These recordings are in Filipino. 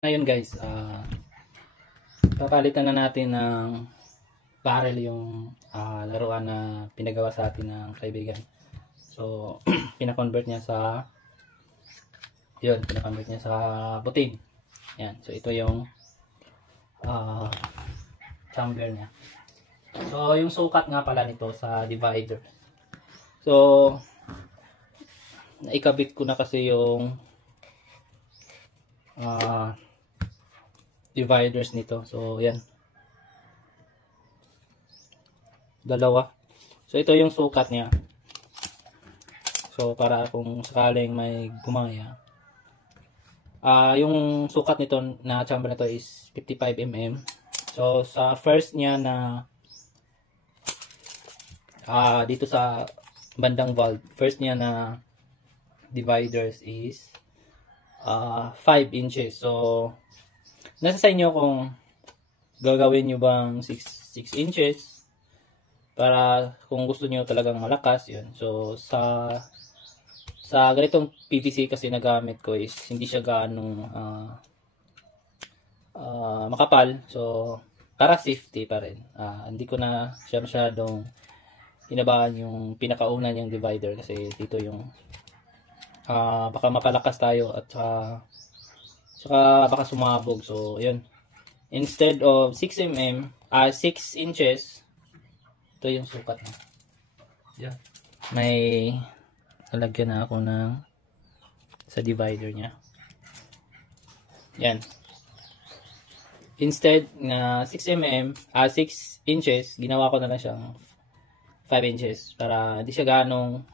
Ngayon guys, papalitan na natin ng barrel yung laruan na pinagawa sa atin ng kaibigan. So, pinakonvert niya sa pinakonvert niya sa butin. Yan. So, ito yung chamber niya. So, yung sukat nga pala nito sa divider. So, naikabit ko na kasi yung dividers nito. So, yan. Dalawa. So, ito yung sukat niya. So, para kung sakaling may gumaya. Yung sukat nito na chamber nito is 55 mm. So, sa first niya na dito sa bandang valve, first niya na dividers is 5 inches. So, nasa sa inyo kung gagawin nyo bang 6 inches para kung gusto nyo talagang malakas yun. So sa ganitong PVC kasi nagamit ko is hindi siya gaano makapal. So para safety pa rin. Hindi ko na siya masyadong hinabahan yung pinakauna niyang divider kasi dito yung baka mapalakas tayo at saka baka sumabog. So, yun. Instead of 6 mm, 6 inches, ito yung sukat na. Yan. May nalagyan na ako ng sa divider niya. Yan. Instead na 6 mm, 6 inches, ginawa ko na lang siyang 5 inches para hindi siya ganong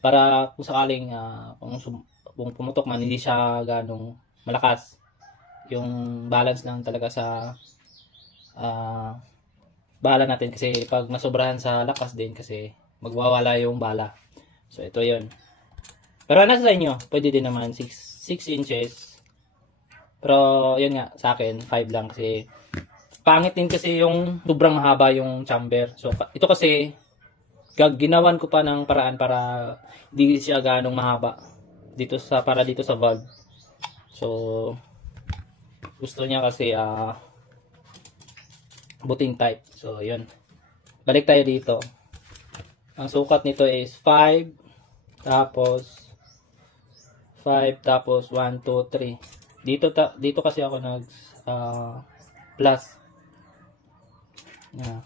para kung sakaling kung pumutok man hindi siya ganong malakas, yung balance lang talaga sa bala natin kasi pag nasobrahan sa lakas din kasi magwawala yung bala. So ito yun, pero nasa sa inyo pwede din naman 6 inches, pero yun nga sa akin 5 lang kasi pangit din kasi yung sobrang haba yung chamber. So ito kasi ginawan ko pa ng paraan para hindi siya ganong mahaba dito sa valve. So gusto niya kasi buting type. So yun, balik tayo dito. Ang sukat nito is 5 tapos 1, 2, 3. Dito kasi ako nag plus. Yeah.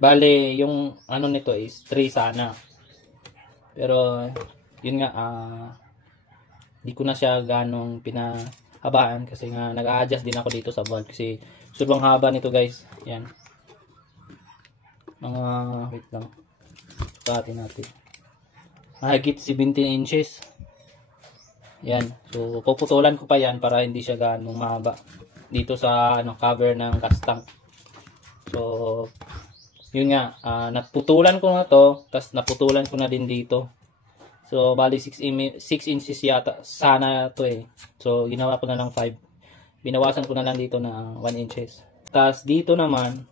Bale, yung ano nito is 3 sana. Pero yun nga hindi ko na siya ganong pinahabaan kasi nga nag-a-adjust din ako dito sa valve kasi sobrang haba nito guys. Yan. Mga wait lang. Sukatin natin. Mahigit 17 inches. Yan. So puputulan ko pa yan para hindi siya ganong mahaba dito sa cover ng gas tank. So yun nga, naputulan ko na to, tapos naputulan ko na din dito. So, bali 6 inches yata sana to eh. So, ginawa ko na lang 5. Binawasan ko na lang dito na 1 inches. Tapos, dito naman,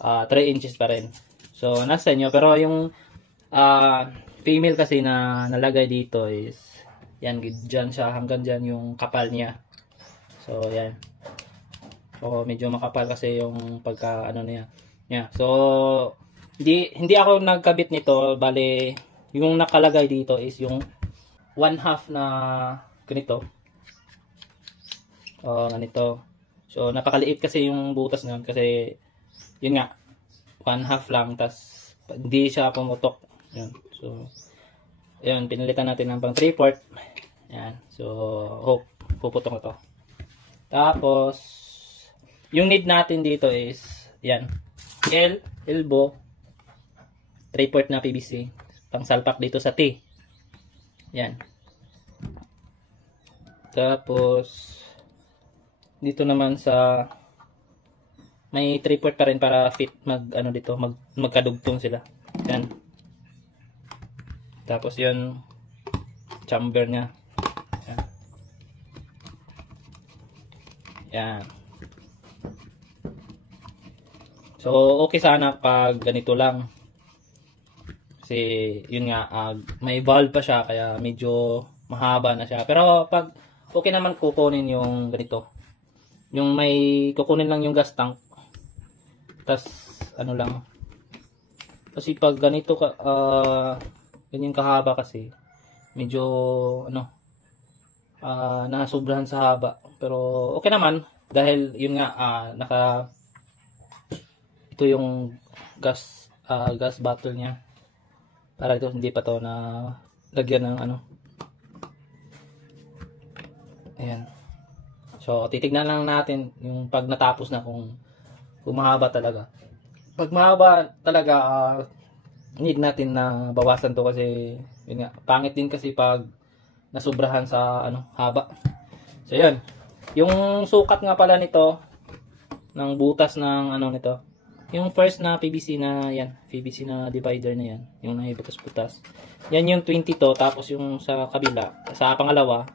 3 inches pa rin. So, nasa inyo. Pero yung female kasi na nalagay dito is, yan, dyan siya, hanggang dyan yung kapal niya. So, yan. So, medyo makapal kasi yung pagka, ano niya. Yeah. So, hindi ako nagkabit nito. Bale, yung nakalagay dito is yung 1/2 na ganito. Ganito. So, napakaliit kasi yung butas nun kasi yun nga 1/2 lang tas hindi siya pumutok. Yun. So, yun, pinalitan natin ng pang 3/4. Yan. So, hope puputok na to. Tapos, yung need natin dito is yan. Elbow 3/4 na PVC pang salpak dito sa T. Yan. Tapos dito naman sa may 3/4 pa rin para fit dito magkadugtong sila. Yan. Tapos yun chamber niya. Yan. Yan. So, okay sana pag ganito lang. Kasi, yun nga, may valve pa siya, kaya medyo mahaba na siya. Pero, pag okay naman kukunin yung ganito. Yung may kukunin lang yung gas tank. Tas ano lang. Kasi pag ganito ka ganyan kahaba kasi medyo ano nasobrahan sa haba. Pero okay naman dahil yun nga ito yung gas bottle niya. Para ito hindi pa to na lagyan ng ano. Ayan. So, titignan lang natin yung pag natapos na kung mahaba talaga. Pag mahaba talaga, need natin na bawasan to kasi yun nga, pangit din kasi pag nasubrahan sa ano, haba. So, yun. Yung sukat nga pala nito ng butas ng ano nito. Yung first na PVC na yan, PVC na divider na yan, yung naibutas-butas. Yan yung 20 to, tapos yung sa kabila, sa pangalawa,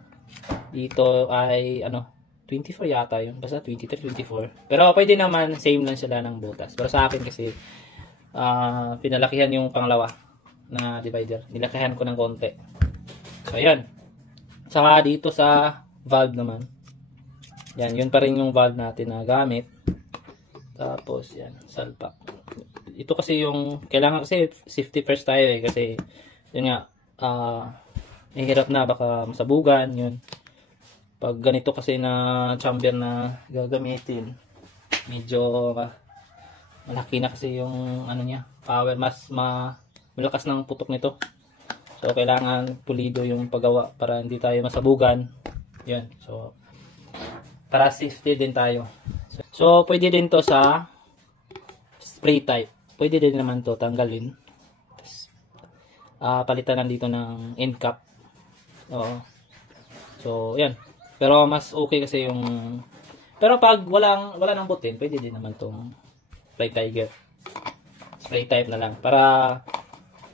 dito ay ano 24 yata yun. Basta 23, 24. Pero pwede naman same lang sila ng butas. Pero sa akin kasi pinalakihan yung pangalawa na divider. Nilakihan ko ng konti. So ayan. Saka dito sa valve naman. Yan, yun pa rin yung valve natin na gamit. Tapos yan, salpak. Ito kasi yung kailangan kasi safety first tayo eh kasi yun nga mahirap na baka masabugan yun. Pag ganito kasi na chamber na gagamitin, medyo malaki na kasi yung ano niya, power, malakas ng putok nito. So kailangan pulido yung paggawa para hindi tayo masabugan. Yan. So para safety din tayo. So pwede din to sa spray type. Pwede din naman to tanggalin. Palitan nandito ng end cap. Oo. So yan. Pero mas okay kasi yung pero pag wala nang butin, pwede din naman tong Fly Tiger. Spray type na lang para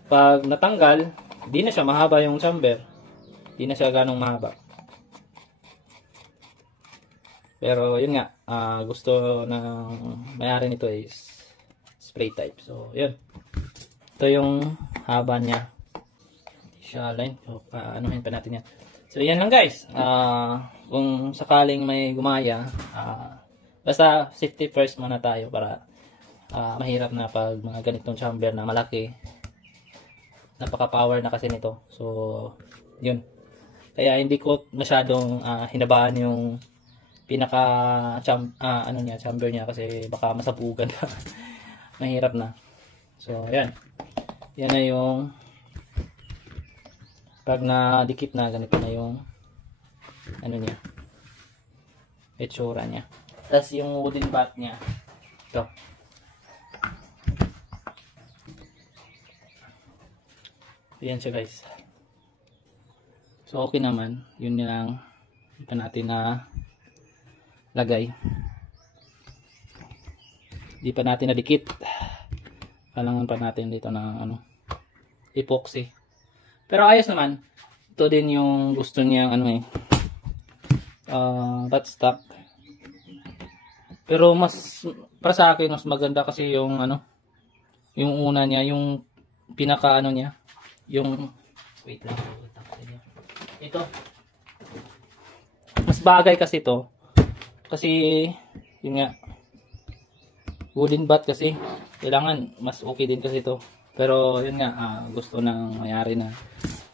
pag natanggal, di na siya mahaba yung chamber. Di na siya ganong mahaba. Pero yun nga, gusto ng may-ari nito is spray type. So, yun. Ito yung haba niya. Hindi siya line. So, anuhin pa natin yan. So, yan lang guys. Kung sakaling may gumaya, basta safety first muna tayo para mahirap na pag mga ganitong chamber na malaki. Napaka-power na kasi nito. So, yun. Kaya hindi ko masyadong hinabaan yung chamber niya kasi baka masabugan pa. Mahirap na. So, ayan. Yan na yung pag nadikit na, ganito na yung ano niya. Itsura niya. Tapos yung wooden bat niya. Ito. Ayan siya guys. So, okay naman. Yun lang. Ito natin na lagay. Di pa natin nadikit. Kailangan pa natin dito ng ano, epoxy. Pero ayos naman. Ito din yung gusto niya ano buttstock. Pero mas para sa akin mas maganda kasi yung ano, yung una niya, yung pinaka ano niya, yung wait lang. Ito. Mas bagay kasi to. Kasi yun nga wooden bat kasi kailangan mas okay din kasi to. Pero yun nga gusto ng may-ari na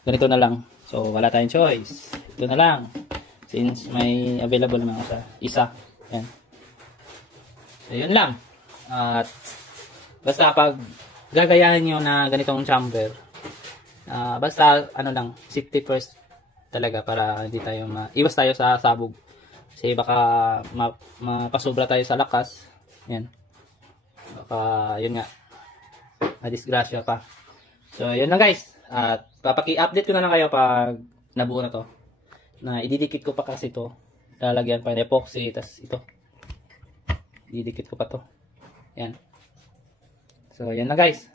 ganito na lang. So wala tayong choice. Ito na lang. Since may available naman sa isa. Yan. So yun lang. At basta pag gagayahin nyo na ganitong chamber, basta ano lang, safety first talaga para hindi tayo iwas tayo sa sabog. Kasi baka mapasobra tayo sa lakas. Yan. Baka yun nga disgrasya pa. So yun lang guys. At papaki-update ko na lang kayo pag nabuo na to. Na ididikit ko pa kasi to. Lalagyan pa ng epoxy. Tas ito. Ididikit ko pa to. Yan. So yan lang guys.